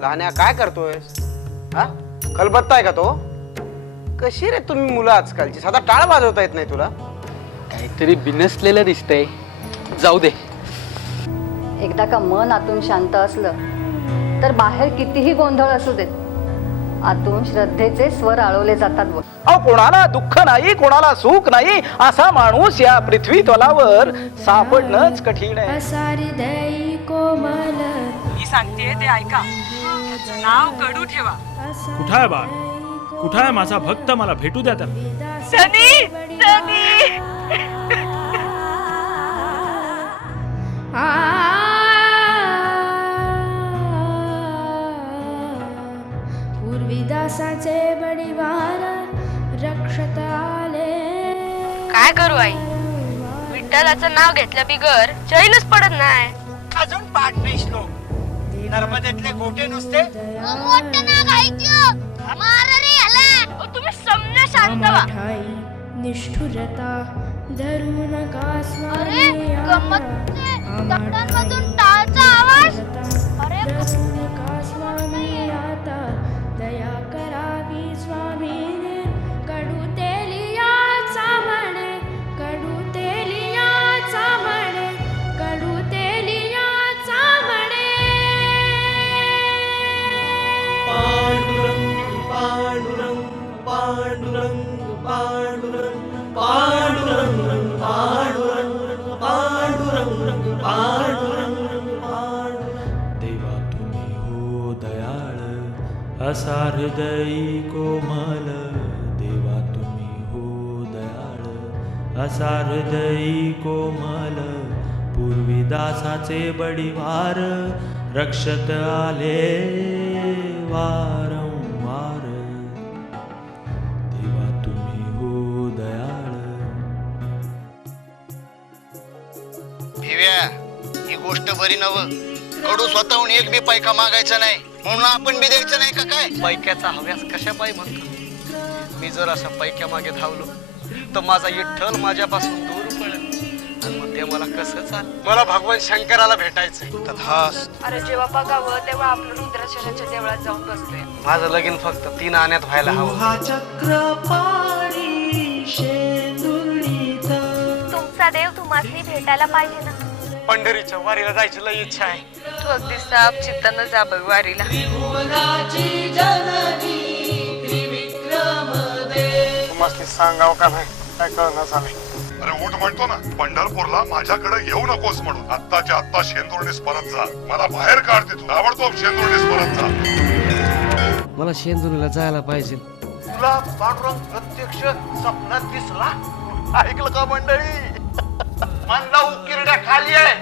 लहान्या काय करतोयस? हा, खलबत्ता आहे का तो? कशी रे तुम्ही मुलं आजकालची, साधा टाळ वाजवता येत नाही तुला? काहीतरी बिनसलेलं दिसतंय. जाऊ दे. एकदा का मन आतून शांत असलं तर बाहेर कितीही गोंधळ असू देत, आतून श्रद्धेचे स्वर आळवले जातात बघ. कोणाला दुःख नाही, कोणाला सुख नाही, असा माणूस या पृथ्वी तलावर सापडणंच कठीण आहे. मी सांगते ते ऐका. नाव कडू ठेवा. कुठं आहे बा? कुठं आहे माझा भक्त? मला भेटू द्या त्याला. सनी, सनी. पूर्वीदासाचे बडिवार रक्षत आले. काय करू आई, विठ्ठलाचं नाव घेतलं बिगर चैनच पडत नाही. अजून पाठ नाही श्लोक. नर्मदेतले गोटे नुसते तुम्ही समने शांत व्हा. निष्ठुरता धरू नका अरे स्वामी. गंमत दगडांमधून टाळचा आवाज. अरे धरू नका स्वामी आता दया करावी स्वामीने. कडू तेलियाचा म्हणे, कडू तेलियाचा म्हणे, कडू तेलियाचा म्हणे. पांडुरंग पांडुरंग पांडुरंग पांडुरंग पांडुरंग पांडुरंग पांडुरंग पांडुरंग. देवा तुम्ही हो दयाळ, असा हृदयी कोमल. देवा तुम्ही हो दयाळ, असा हृदयी कोमल. पूर्वी दासाचे बडिवार रक्षत आले वारंवार. देवा तुम्ही हो दयाळ. भिव्या, ही गोष्ट बरी नव. कडू स्वतःहून एक बी पैका मागायचा नाही म्हणून आपण बी द्यायचं नाही का काय? पैक्याचा हव्यास कशा पाय म्हणतो. मी जर असा पैक्या मागे धावलो तर माझा विठ्ठल माझ्यापासून दूर पडेल आणि मग ते मला कसं चाल. मला भगवान शंकराला भेटायचंय. तथास. अरे जेव्हा बघावं तेव्हा आपलं रुद्राक्षराच्या देवळात जाऊन बसतोय. माझं लगीन फक्त 3 आण्यात व्हायला हवं. चक्रपाणी शेंदुरीत. तुमचा देव तुम्हाला भेटायला पाहिजे ना. पंढरीच्या वारीला जायची लई इच्छा आहे. तू अगदी साफ चित्तानं जा बघ वारीला. तुम्हाला सांगावं का नाही काय कळणार झालंय. अरे उठ म्हणतो ना, पंढरपूरला माझ्याकडे येऊ नकोस म्हणून. आत्ताच्या आत्ता शेंदुर्णीस परत जा. मला बाहेर काढते तू. ताबडतोब शेंदुर्णीस परत जा. मला शेंदुरीला जायला पाहिजे. तुला पांडुरंग प्रत्यक्ष स्वप्नात दिसला? ऐकलं का मंडळी? मनला उकिरड्या खाली आहे.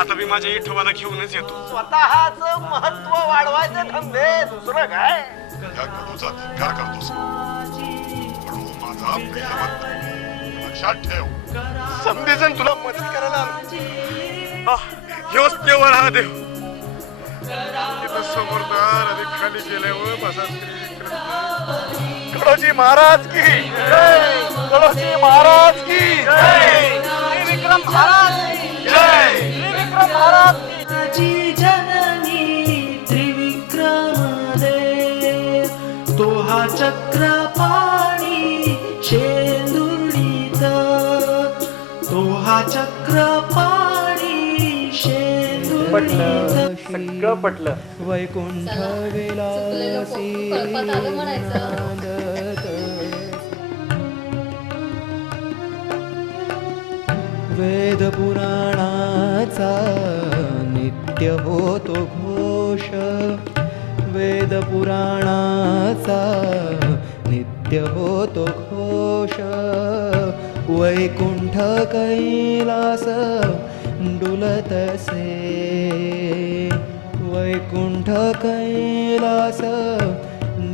आता मी माझ्या विठोबाला घेऊनच येतो. स्वतःच महत्व वाढवायचे धंदे, दुसरं काय? या कडूचा धिक्कार करतोस. कडू माझा प्रियवंत, लक्षात ठेव. समजेजण तुला मदत करायला आलो. ह्योच केवळ हा देव. इथं समोर दार आणि खाली गेल्यावर माझा कडोजी महाराज की जय. कडोजी महाराज की जय. विक्रम महाराज की जय. विक्रम महाराज की जननी त्रिविक्रम दे. तो हा चक्रपाणी शेंदुरीत. तो हा चक्रपाणी शेंदुरीत. सगळं पटलं. वैकुंठ विलासी नांदत. वेद पुराणाचा नित्य होतो घोष. वेद पुराणाचा नित्य होतो घोष. वैकुंठ कैलास डुलतसे. वैकुंठ कैलास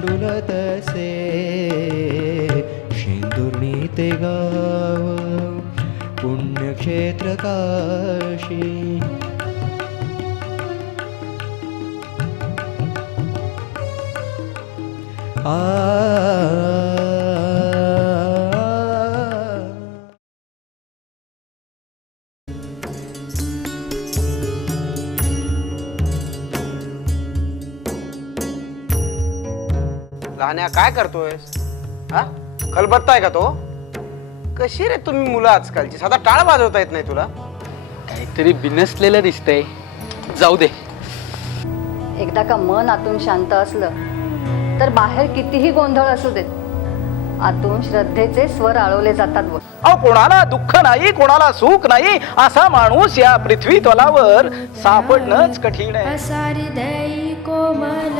डुलतसे. शेंदुर्णी ते गाव पुण्यक्षेत्र काशी. तान्या काय करतोय हा खलबत्ता आहे का तो? कशी रे तुम्ही मुलं आजकालची, साधा टाळ वाजवता येत नाही तुला? काहीतरी बिनसलेलं दिसतंय, जाऊ दे. एकदा का मन आतून शांत असलं तर बाहेर कितीही गोंधळ असू देत, आतून श्रद्धेचे स्वर आळवले जातात बघ. कोणाला दुःख नाही, कोणाला सुख नाही, असा माणूस या पृथ्वी तलावर सापडणंच कठीण आहे. असारी दई कोमल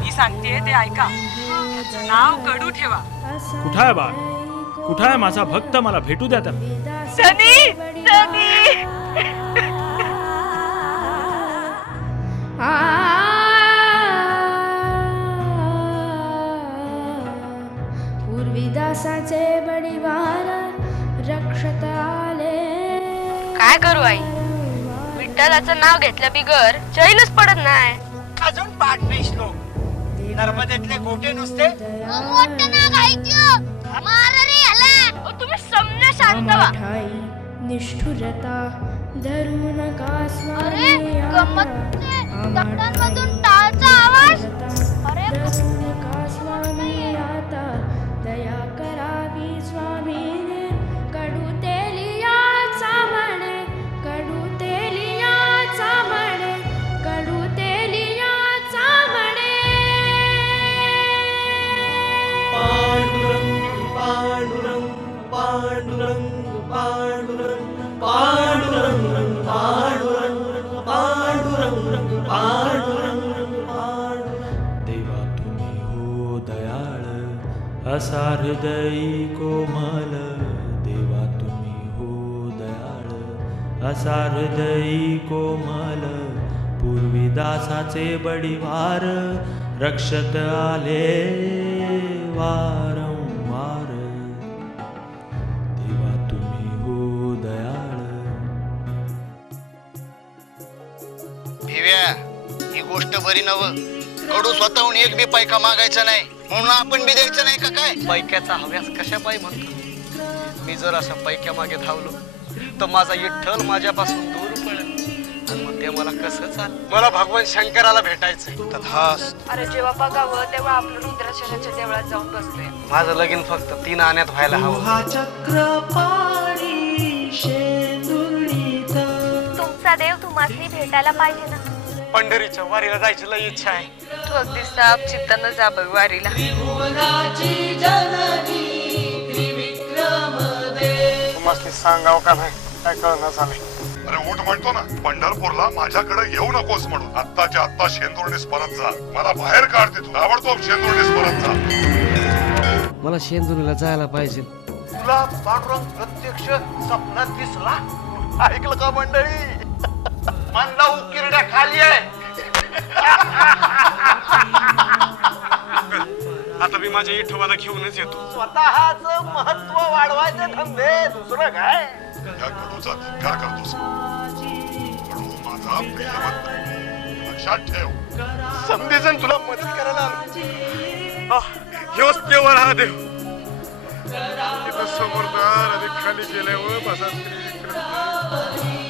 मी सांगते ते ऐका. त्याचं नाव कडू ठेवा. कुठं आहे बाळ? कुठं आहे माझा भक्त? मला भेटू द्या त्याला. सनी सनी पूर्वीदासाचे बडिवार रक्षत आले. काय करू आई, विठ्ठलाचं नाव घेतलं बिगर चैनच पडत नाही. अजून पाठ नाही श्लोक. नर्मदेतले गोटे नुसते तुम्ही समजा शांत व्हा. अमाठाई निष्ठुरता धरू नका स्वामी टाळचा आवाज. धरू नका स्वामी आता दया करावी स्वामीने. कडू तेलियाचा म्हणे, कडू तेलियाचा म्हणे, कडू तेलियाचा म्हणे. पांडुरंग पांडुरंग पांडुरंग पांडुरंग पांडुरंग पांडुरंग पांडुरंग पांडुरंग पांडुरंग. देवा तुम्ही हो दयाळ, असा हृदयी कोमल. देवा तुम्ही हो दयाळ, असा हृदयी कोमल. पूर्वी दासाचे बडिवार रक्षत आले वारंवार. देवा तुम्ही हो दयाळ. भिव्या, ही गोष्ट बरी नव. कडू स्वतःहून एक बी पैका मागायचा नाही म्हणून आपण बी द्यायचं नाही का काय? पैक्याचा हव्यास कशा पायी म्हणतो? मी जर असा पैक्या मागे धावलो तर माझा विठ्ठल माझ्यापासून दूर पडेल, आणि मग ते मला कसं चाल? मला भगवान शंकराला भेटायचंय. तथास्तु. अरे जेव्हा बघावं तेव्हा आपलं रुद्राक्षराच्या देवळात जाऊन बसलोय. माझं लगीन फक्त 3 आण्यात व्हायला हवं. तुमचा देव तुम्हाला भेटायला पाहिजे ना. पंढरीच्या वारीला जायची लई इच्छा आहे. तू अगदी साफ चित्तानं जा बघ वारीला. तुम्हाला सांगाव का नाही काय कळणार झालंय. अरे उठ म्हणतो ना, पंढरपूरला माझ्याकडे येऊ नकोस म्हणून. आत्ताच्या आत्ता शेंदुर्णीस परत जा. मला बाहेर काढते तू. ताबडतोब शेंदुर्णीस परत जा. मला शेंदुरीला जायला पाहिजे. तुला पांडुरंग प्रत्यक्ष स्वप्नात दिसला? ऐकलं का मंडळी? मनला उकिरड्या खाली आहे. आता मी माझ्या विठोबाला घेऊनच येतो. स्वतःच महत्व वाढवायचे धंदे, दुसरं काय? या कडूचा धिक्कार करतोस. कडू माझा प्रियवंत, लक्षात ठेव. समजेजण तुला मदत करायला आलो. ह्योच केवळ हा देव. इथं समोरदार आणि खाली गेल्यावर माझा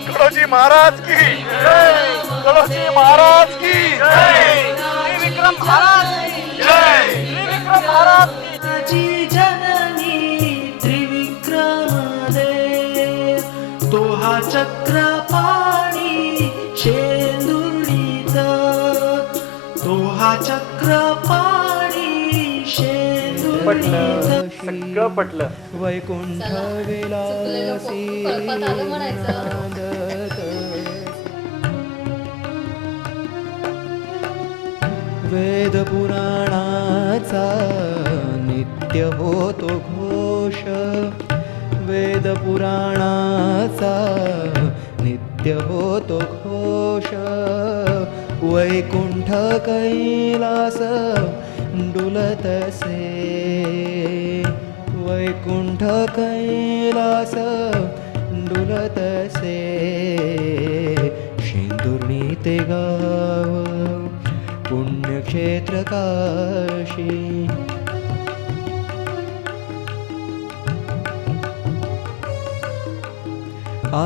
कडोजी महाराज की जय. कडोजी महाराज की जय. विक्रम महाराज की जय. विक्रम महाराज की जननी त्रिविक्रम दे. तो हा चक्रपाणी शेंदुर्णीत. तो हा चक्रपाणी शेंदुर्णीत. सगळं पटलं. वैकुंठ विलासी नांदत. वेद पुराणाचा नित्य होतो घोष. वेद पुराणाचा नित्य होतो घोष. वैकुंठ कैलास डुलतसे. वैकुंठ कैलास डुलतसे. शेंदुर्णी ते गाव पुण्यक्षेत्र काशी. आ